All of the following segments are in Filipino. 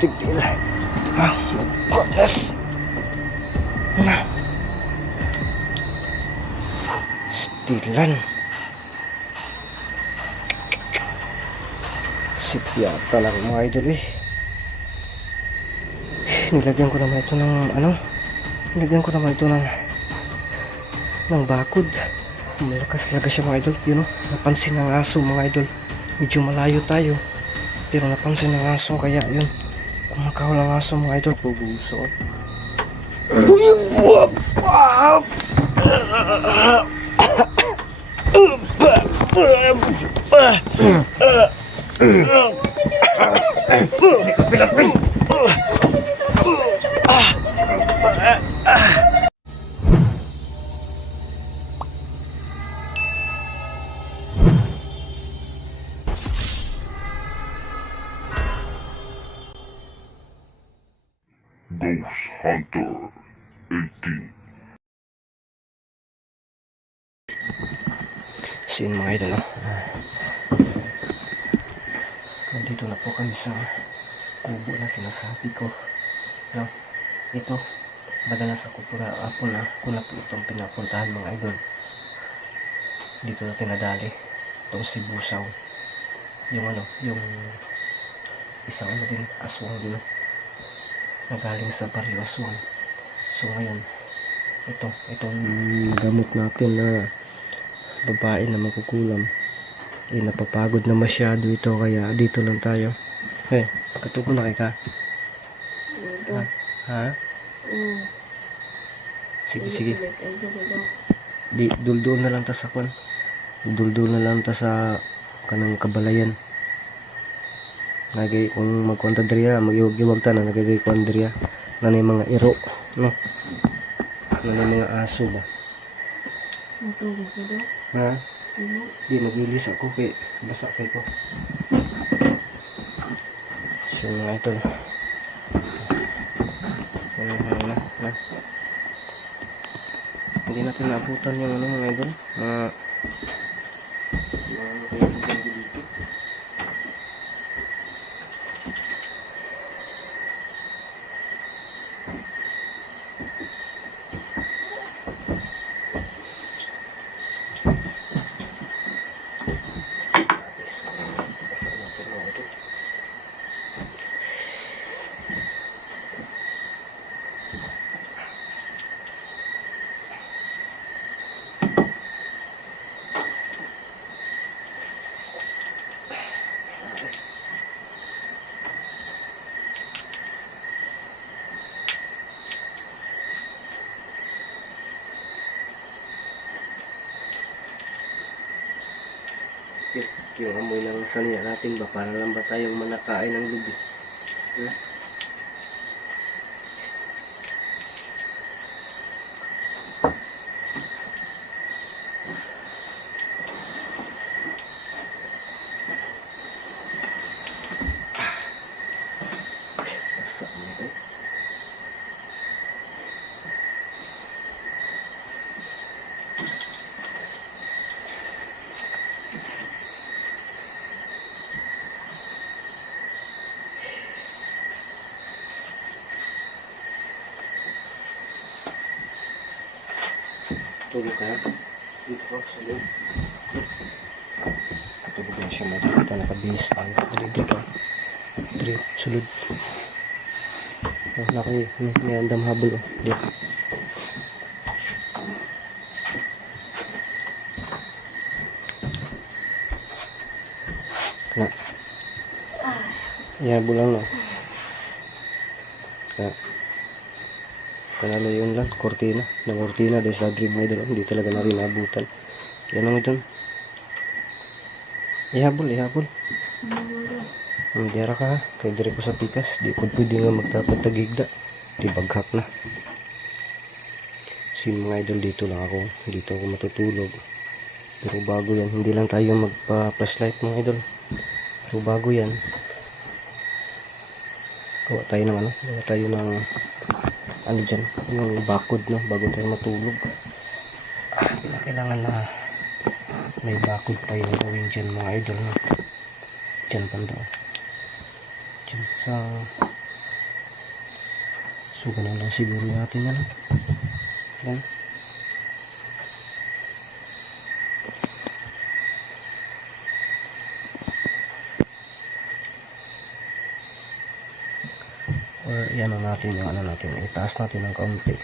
Tigil. Oh my goodness. Stilan. Sip yata lang mga idol eh. Nilagyan ko naman ito ng nilagyan ko naman ito ng bakod. Malakas siya mga idol. You know, napansin ng aso mga idol. Medyo malayo tayo. Pero napansin ng aso kaya yun. Kumakaw lang aso mga idol. Puguso. Ghost Hunter 18. Sin mga idol, no? Nandito na po kami sa kubo na sinasabi ko. No? Ito, madalas ako pura apon na kung na po itong pinapuntahan mga idol. Dito na tinadali itong si Busaw. Yung isang din, aswang din. Nagaling sa baryo aswang. So ngayon, itong gamot natin na babae na magkukulam napapagod na masyado ito kaya dito lang tayo. Katuko na ka? Ha? Sige duldul na lang ta sa kwan, duldul na lang ta sa kanang kabalayan. Nagay kung magkwanta diriya magiwag-iwag ta na nagagay kwan diriya nanay mga iro, no? Nanay mga aso ba? Ha? Di nagilis ako kay basa kay ko. So mga ito na. Hindi natin naabutan yung mga idol. Yung amoy ng saniya natin ba para lang ba tayong manakain ng lubi? Tulog ka. Dito sa loob. Tulog na siya madito. Nakabihis tayo. Dito. Dito. Sulod. Laki. May andam habol. Dito. Kena. Ihabol lang no. Kena. Kanalo yun lang, kortina. Ng kortina dahil sa dream idol. Hindi talaga na rin nabutan. Yan lang ito. Ihabol. Ang diyara ka ha. Kaya diri ko sa pikas. Di ko pwede nga magtapatagigda. Di baghak na. Sin mga idol dito lang ako. Dito ako matutulog. Pero bago yan, hindi lang tayo magpa-flashlight mga idol. Pero bago yan, gawa tayo ng ano dyan, yung bakod, no, bago tayo matulog. Kailangan na may bakod pa yung gawin dyan mga idol, no. Dyan banda, dyan sa suga na lang siguro natin yan, no? Yan. Or yan natin yung ano natin, itaas natin ng kaunti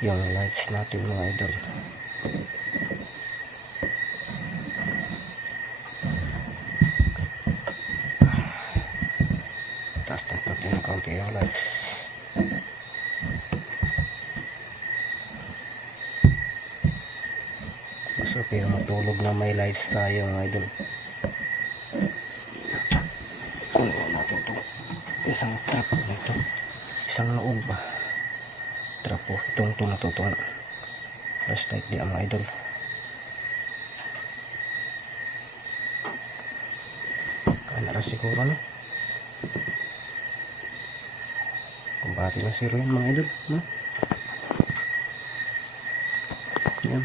yung lights natin mga idol. Itaas natin ng kaunti yung lights. Mas okay yung matulog na may lights tayo mga idol. Kunin natin ito, isang trap na ito, isang naog ba trapo, itong tumatutuan flashlight di mga idol. Kaya na siguro, no, kumbati na zero yan mga idol, no? Yan,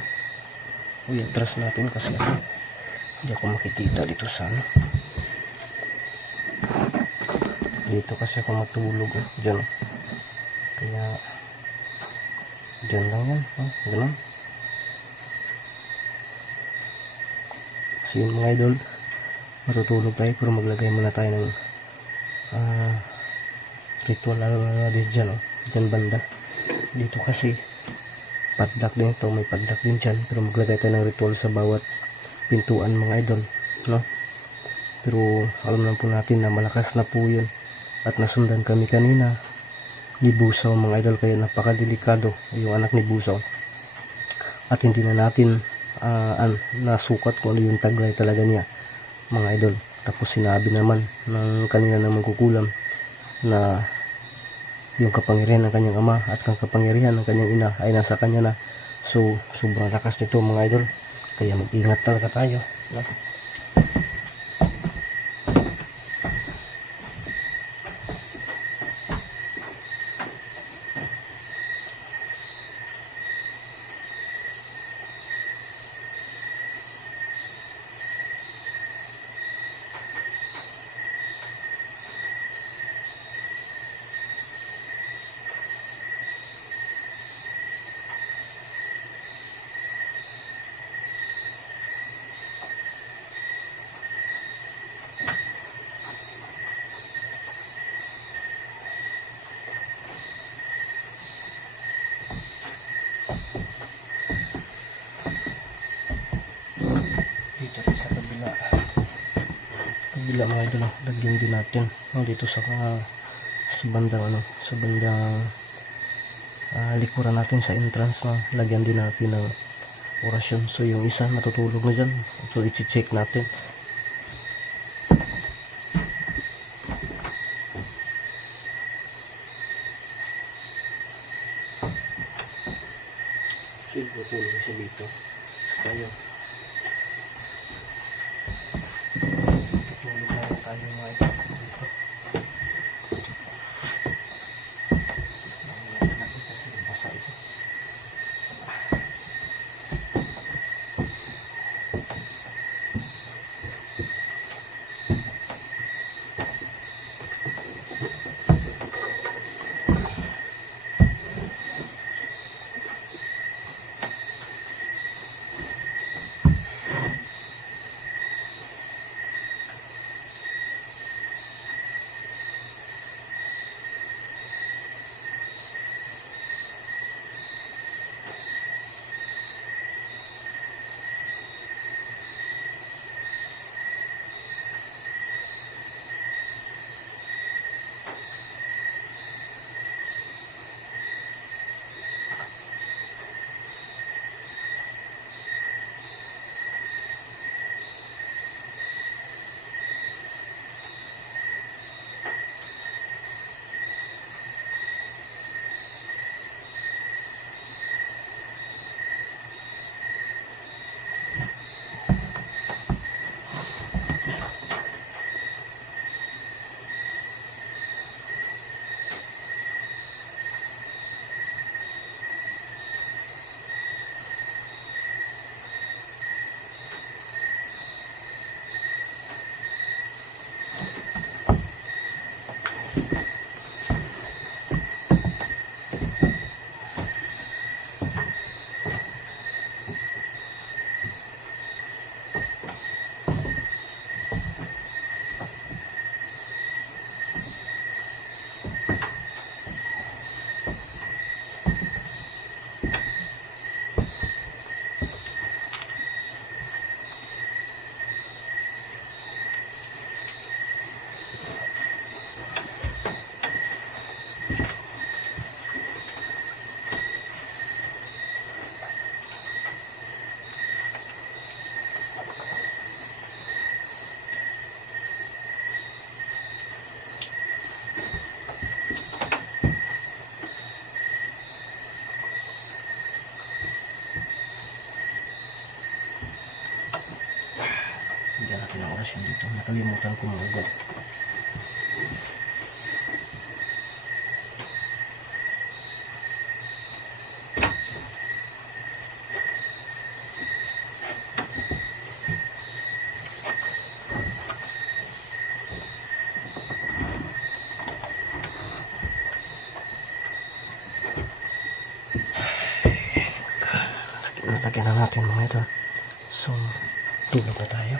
uy, atras natin kasi hindi ako makikita dito sa ano. Dito kasi ako matulog, dyan, kaya dyan lang yan, ganun. So yun mga idol, matutulog tayo pero maglagay muna tayo ng ritual dyan, dyan banda. Dito kasi padlock din ito, may padlock din dyan, pero maglagay tayo ng ritual sa bawat pintuan mga idol, no? Pero alam lang po natin na malakas na po yun at nasundan kami kanina ni Busaw mga idol, kaya napakadelikado yung anak ni Busaw at hindi na natin nasukat kung ano yung taglay talaga niya mga idol. Tapos sinabi naman ng kanina ng mangkukulam na yung kapangyarihan ng kanyang ama at ang kapangyarihan ng kanyang ina ay nasa kanya na. So sobrang lakas nito mga idol, kaya mag-ingat talaga tayo, no? Dito sa kabila mga idol, lagyan din natin, dito sa bandang likuran natin sa entrance, lagyan din natin ng orasyon. So yung isa matutulog na dyan, so i-check natin. Sige, tulog siya dito tayo. Tulog na tayo mga idol. bigyan natin ng orasyon dito. Nakalimutan ko mga idol. Nalagyan na natin mga idol. So, tulog na tayo.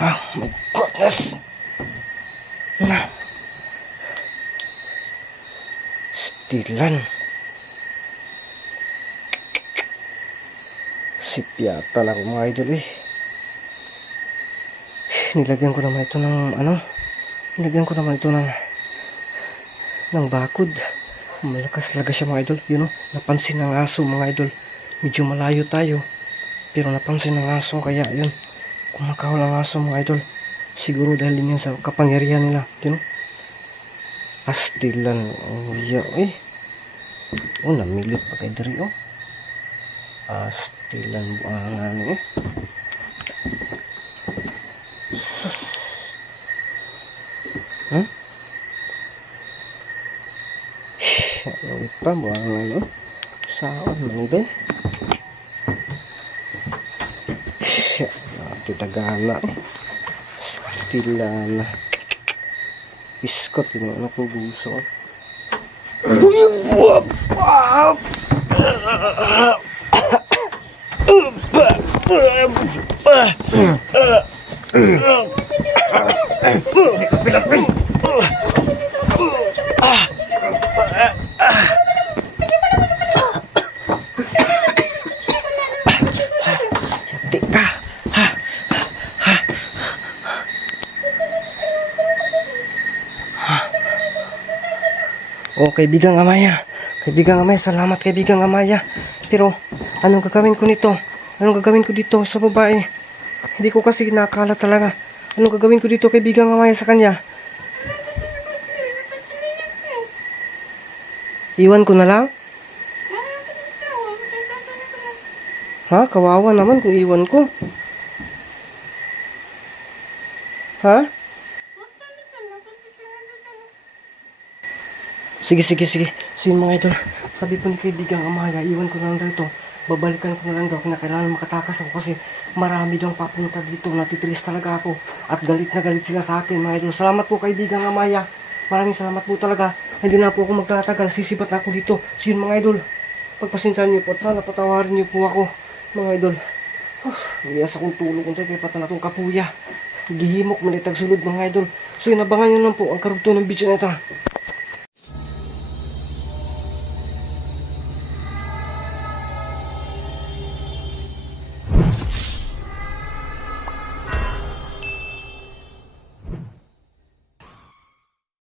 Oh my goodness. Na. Stilan. Sipyata lang mga idol eh. Nilagyan ko naman ito ng nilagyan ko naman ito ng bakod. Malakas talaga siya mga idol. You know, napansin ng aso mga idol. Medyo malayo tayo. Pero napansin ng aso kaya yun. Kumakahol ang aso mga idol. Siguro dahil din yan sa kapangyarihan nila. You know? Astilan. Oh yeah eh. Oh namilit pa kayo diri oh. Astilan buangan eh. Huh? Ano pa buangan oh. Saan man ba? Ito tagana eh. Astilan. Biskot yun ang nakubuso. Tika. Oh, kaibigang Amaya. Kaibigang Amaya, salamat kaibigang Amaya. Pero, anong gagawin ko nito? Anong gagawin ko dito sa babae? Hindi ko kasi nakakala talaga. Anong gagawin ko dito kaibigang Amaya sa kanya? Iwan ko na lang? Ha? Kawawa naman kung iwan ko. Ha? Sige. So yung mga idol, sabi po ni kaibigang Amaya, iwan ko na lang dito. Babalikan ko na lang daw. Kinakailangan makatakas ako kasi marami daw papunta dito. Natitiris talaga ako. At galit na galit sila sa akin mga idol. Salamat po kaibigang Amaya. Maraming salamat po talaga. Hindi na po ako magtatagal. Sisipat na ako dito. So yun mga idol, pagpasensyahan niyo po at sana patawarin niyo po ako mga idol. Iyas akong tulog kung sa'yo patan akong kapuya. Gihimok manitag sulod mga idol. So yun, abangan nyo lang po ang karugtong ng video na ito.